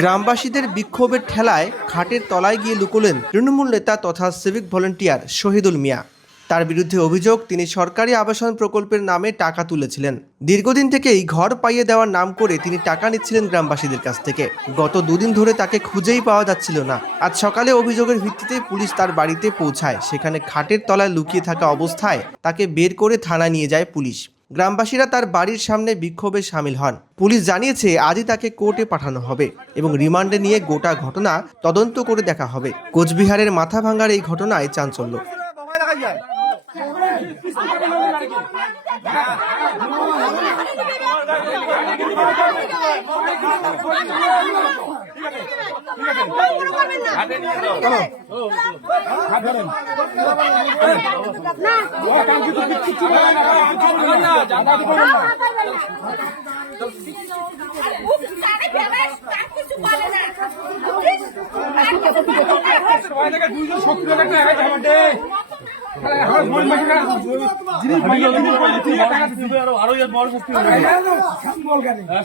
গ্রামবাসীদের বিক্ষোভের ঠেলায় খাটের তলায় গিয়ে লুকোলেন তৃণমূল নেতা তথা সিভিক ভলেন্টিয়ার শহীদুল মিয়া। তার বিরুদ্ধে অভিযোগ, তিনি সরকারি আবাসন প্রকল্পের নামে টাকা তুলেছিলেন। দীর্ঘদিন থেকেই ঘর পাইয়ে দেওয়ার নাম করে তিনি টাকা নিচ্ছিলেন গ্রামবাসীদের কাছ থেকে। গত দুদিন ধরে তাকে খুঁজেই পাওয়া যাচ্ছিল না। আজ সকালে অভিযোগের ভিত্তিতে পুলিশ তার বাড়িতে পৌঁছায়। সেখানে খাটের তলায় লুকিয়ে থাকা অবস্থায় তাকে বের করে থানায় নিয়ে যায় পুলিশ। গ্রামবাসীরা তার বাড়ির সামনে বিক্ষোভে সামিল হন। পুলিশ জানিয়েছে আজই তাকে কোর্টে পাঠানো হবে এবং রিমান্ডে নিয়ে গোটা ঘটনা তদন্ত করে দেখা হবে। কোচবিহারের মাথাভাঙ্গার এই ঘটনায় চাঞ্চল্য।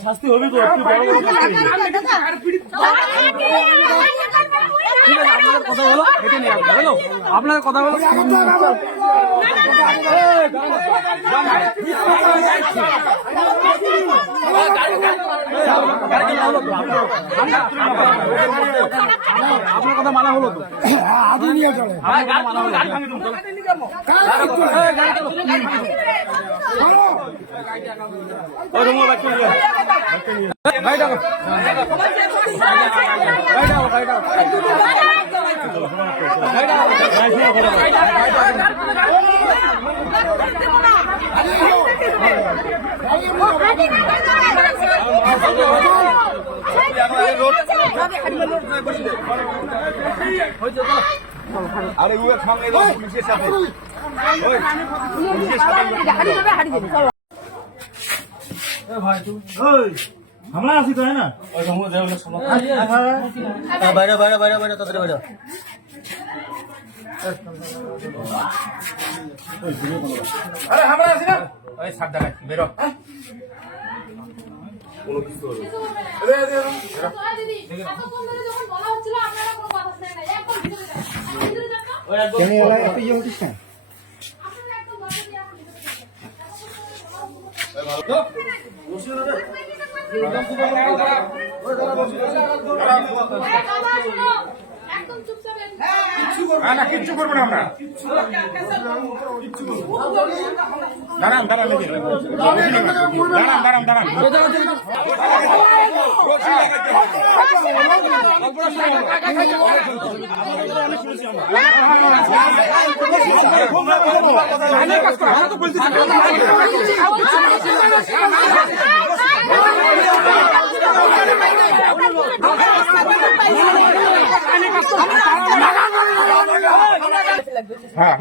শাস্তি হবে তো আপনার কথা হলো আপনার কথা মানা হলো তো আদি নিয়ে চলে আরে ওর সঙ্গে পুলিশের সাথে ভাই আমরা আছি তো না ওই সময় দেওয়ার সময় বাইরে বাইরে বাইরে বাইরে তাড়াতাড়ি বাইরে আরে আমরা আছি না ওই সাত টাকা বেরো কোনো কিছু হবে দিদি কত ফোন ধরে যখন বলা হচ্ছিল আপনারা কোনো কথা শুনেন না একদম ভিতরে যান ভিতরে যান তো কেন এলা এত ইয়ে হচ্ছে না আপনারা একদম দরজা দিয়ে আসুন এই ভালো তো বসিও না একদম চুপ করে ওই দাঁড়া বসিও একদম চুপচাপ কিচ্ছু করব না কিচ্ছু করব না আমরা কিচ্ছু করব দাঁড়ান দাঁড়ান দাঁড়ান দাঁড়ান হ্যাঁ